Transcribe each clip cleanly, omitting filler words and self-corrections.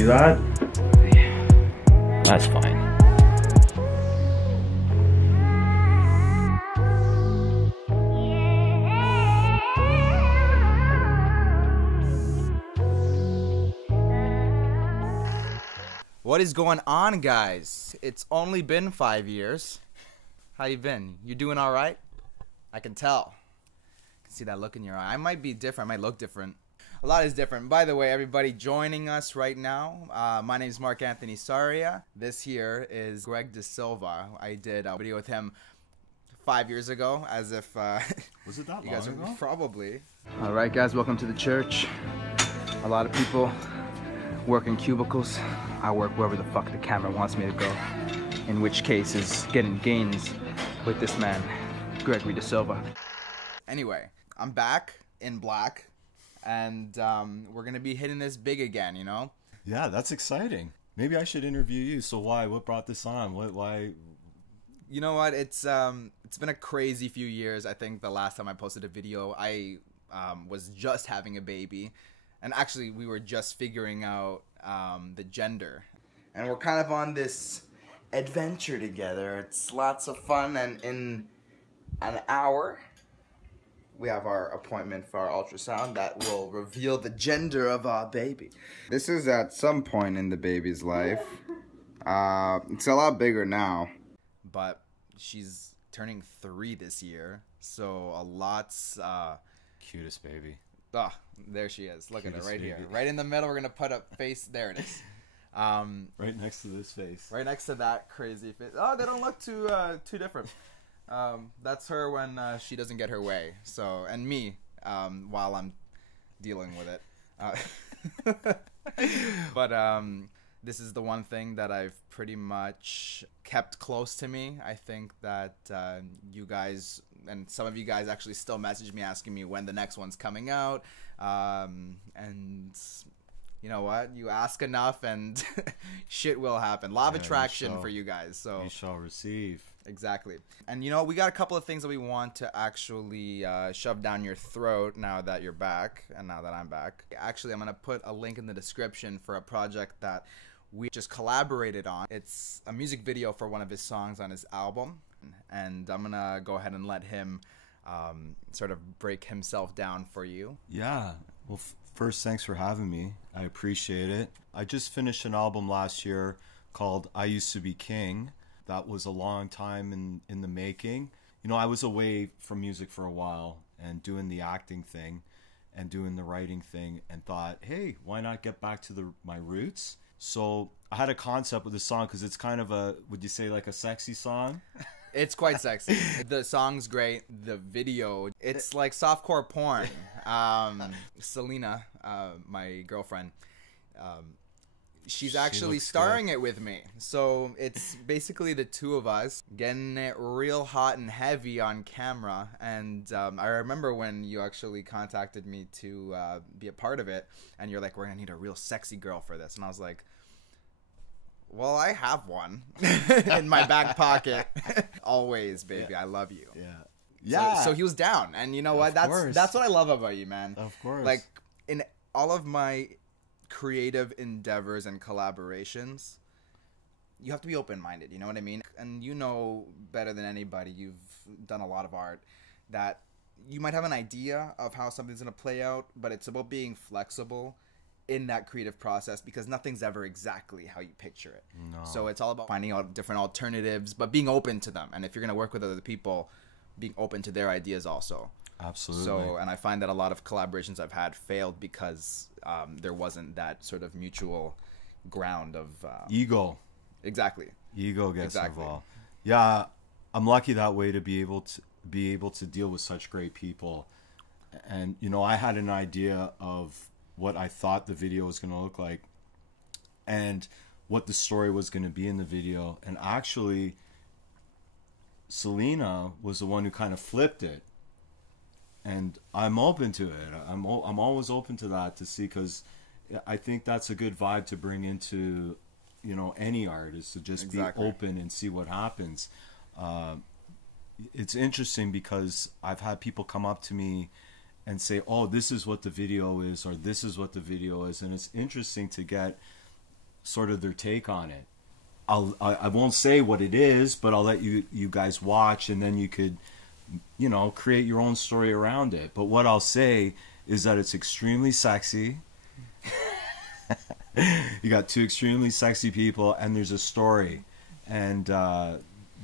see that? That's fine. What is going on, guys? It's only been 5 years. How you been? You doing all right? I can tell. I can see that look in your eye. I might be different. I might look different. A lot is different. By the way, everybody joining us right now, my name is Marc Sarria. This here is Greg DaSilva. I did a video with him 5 years ago, as if was it that you guys long ago? Probably. All right, guys, welcome to the church. A lot of people work in cubicles. I work wherever the fuck the camera wants me to go, in which case is getting gains with this man, Gregory DaSilva. Anyway, I'm back in black, and we're gonna be hitting this big again, you know? Yeah, that's exciting. Maybe I should interview you. So why? What brought this on? Why? You know what? It's been a crazy few years. I think the last time I posted a video, I was just having a baby. And actually, we were just figuring out the gender. And we're kind of on this adventure together. It's lots of fun, and in an hour, we have our appointment for our ultrasound that will reveal the gender of our baby. This is at some point in the baby's life. It's a lot bigger now. But she's turning 3 this year, so a lot's... Cutest baby. Oh, there she is. Look Cutest at her right baby. here. Right in the middle, we're going to put a face. There it is. Right next to this face. Right next to that crazy face. Oh, they don't look too different. That's her when she doesn't get her way. So, and me while I'm dealing with it. But this is the one thing that I've pretty much kept close to me. I think that you guys, and some of you guys actually still message me asking me when the next one's coming out. And you know what? You ask enough and shit will happen. Law of attraction for you guys. So you shall receive. Exactly. And you know, we got a couple of things that we want to actually shove down your throat now that you're back and now that I'm back. Actually, I'm going to put a link in the description for a project that we just collaborated on. It's a music video for one of his songs on his album. And I'm going to go ahead and let him sort of break himself down for you. Yeah. Well, first, thanks for having me. I appreciate it. I just finished an album last year called I Used to Be King. That was a long time in the making. You know, I was away from music for a while and doing the acting thing and doing the writing thing, and thought, hey, why not get back to my roots? So I had a concept with the song because it's kind of a, would you say, like a sexy song? It's quite sexy. The song's great. The video, it's like softcore porn. Selena, my girlfriend, she's actually starring it with me. So it's basically the two of us getting it real hot and heavy on camera. And I remember when you actually contacted me to be a part of it, and you're like, we're gonna need a real sexy girl for this. And I was like, well, I have one in my back pocket. Always, baby. Yeah. I love you. Yeah. Yeah. So he was down, and you know what? That's what I love about you, man. Of course. Like, in all of my creative endeavors and collaborations, you have to be open-minded. You know what I mean? And you know better than anybody. You've done a lot of art, that you might have an idea of how something's gonna play out, but it's about being flexible in that creative process, because nothing's ever exactly how you picture it. No. So it's all about finding out different alternatives, but being open to them. And if you're going to work with other people, being open to their ideas also. Absolutely. So, and I find that a lot of collaborations I've had failed because there wasn't that sort of mutual ground of ego. Exactly. Ego gets involved. Yeah, I'm lucky that way to be able to deal with such great people. And you know, I had an idea of what I thought the video was going to look like and what the story was going to be in the video. And actually, Selena was the one who kind of flipped it. And I'm open to it. I'm always open to that, to see, because I think that's a good vibe to bring into, you know, any art, is to just be open and see what happens. It's interesting because I've had people come up to me and say, oh, this is what the video is, or this is what the video is. And it's interesting to get sort of their take on it. I won't say what it is, but I'll let you guys watch, and then you could, you know, create your own story around it. But what I'll say is that it's extremely sexy. You got two extremely sexy people, and there's a story, and the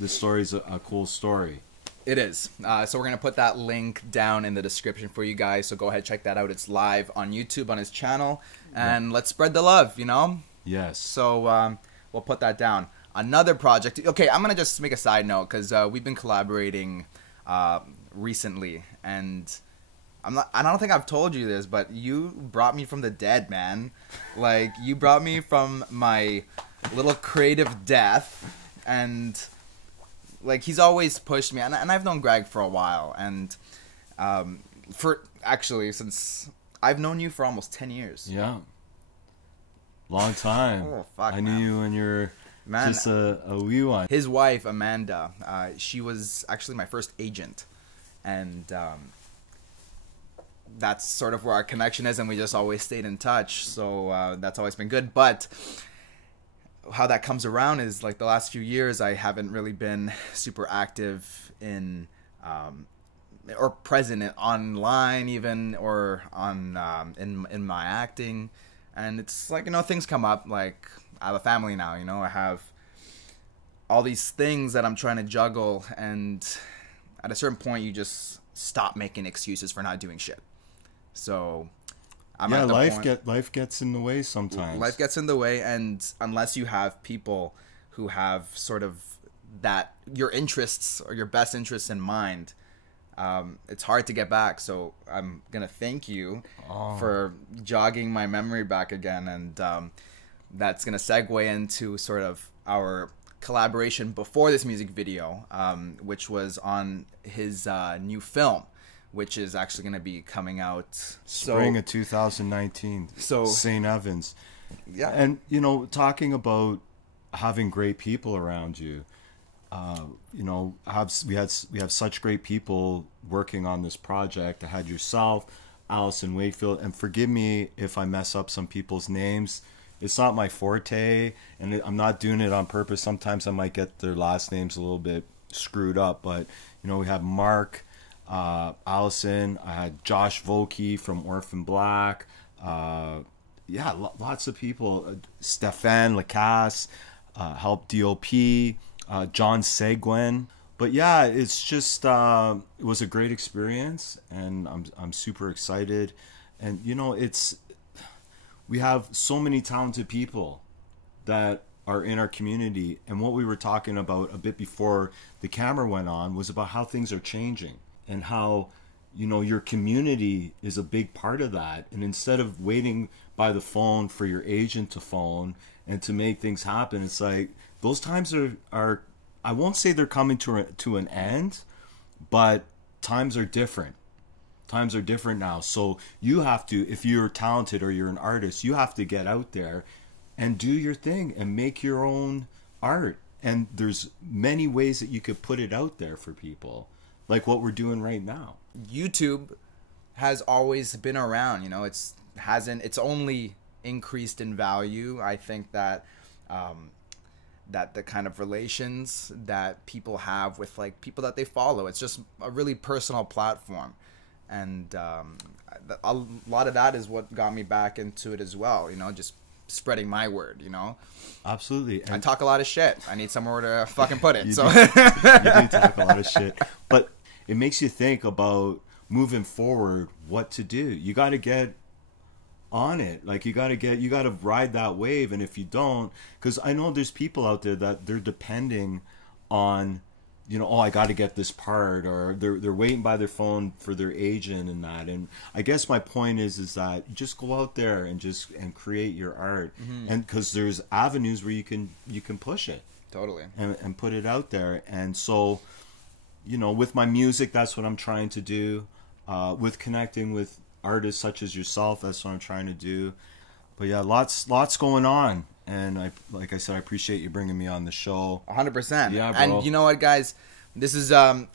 story's a cool story. It is. So we're going to put that link down in the description for you guys. So go ahead, check that out. It's live on YouTube on his channel. And let's spread the love, you know? Yes. So we'll put that down. Another project. Okay, I'm going to just make a side note because we've been collaborating recently. And I don't think I've told you this, but you brought me from the dead, man. Like, you brought me from my little creative death. And... like, he's always pushed me, and I've known Greg for a while, and since I've known you for almost 10 years. Yeah. Long time. Oh, fuck, I knew you when you were just a wee one. His wife, Amanda, she was actually my first agent, and that's sort of where our connection is, and we just always stayed in touch, so that's always been good, but... how that comes around is, like, the last few years I haven't really been super active in or present online even, or on in my acting, and it's like, you know, things come up. Like, I have a family now, you know, I have all these things that I'm trying to juggle, and at a certain point you just stop making excuses for not doing shit. So life gets in the way sometimes. Life gets in the way, and unless you have people who have sort of that, your interests or your best interests in mind, it's hard to get back. So I'm gonna thank you for jogging my memory back again, and that's gonna segue into sort of our collaboration before this music video, which was on his new film, which is actually going to be coming out spring of 2019. So ST.EVANS. Yeah. And, you know, talking about having great people around you, you know, we have such great people working on this project. I had yourself, Allison Wakefield, and forgive me if I mess up some people's names. It's not my forte, and I'm not doing it on purpose. Sometimes I might get their last names a little bit screwed up, but, you know, we have Mark, Allison, I had Josh Volke from Orphan Black, yeah, lots of people, Stephan, Lacasse, Help DOP, John Seguin. But yeah, it's just it was a great experience, and I'm super excited. And you know, we have so many talented people that are in our community, and what we were talking about a bit before the camera went on was about how things are changing, and how, you know, your community is a big part of that. And instead of waiting by the phone for your agent to phone and to make things happen, it's like those times are I won't say they're coming to an end, but times are different. Times are different now. So you have to, if you're talented or you're an artist, you have to get out there and do your thing and make your own art. And there's many ways that you could put it out there for people, like what we're doing right now. YouTube has always been around, you know, it's only increased in value. I think that that the kind of relations that people have with, like, people that they follow, it's just a really personal platform, and a lot of that is what got me back into it as well, you know, just spreading my word, you know. Absolutely. And I talk a lot of shit. I need somewhere to fucking put it. You so do talk a lot of shit, but it makes you think about moving forward, what to do. You got to get on it. Like, you got to ride that wave. And if you don't, because I know there's people out there that they're depending on, you know, oh, I got to get this part, or they're waiting by their phone for their agent and that. And I guess my point is that you just go out there and create your art. Mm-hmm. And because there's avenues where you can push it totally and put it out there. And so, you know, with my music, that's what I'm trying to do. With connecting with artists such as yourself, that's what I'm trying to do. But yeah, lots going on, and like I said, I appreciate you bringing me on the show. 100%. Yeah, bro. And you know what, guys, this is a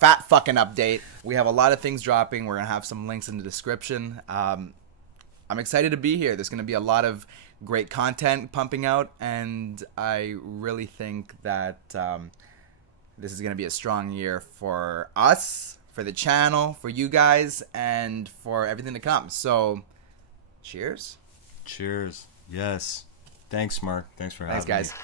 fat fucking update. We have a lot of things dropping. We're gonna have some links in the description. I'm excited to be here. There's gonna be a lot of great content pumping out, and I really think that this is going to be a strong year for us, for the channel, for you guys, and for everything to come. So, cheers. Cheers. Yes. Thanks, Mark. Thanks for having me. Thanks, guys.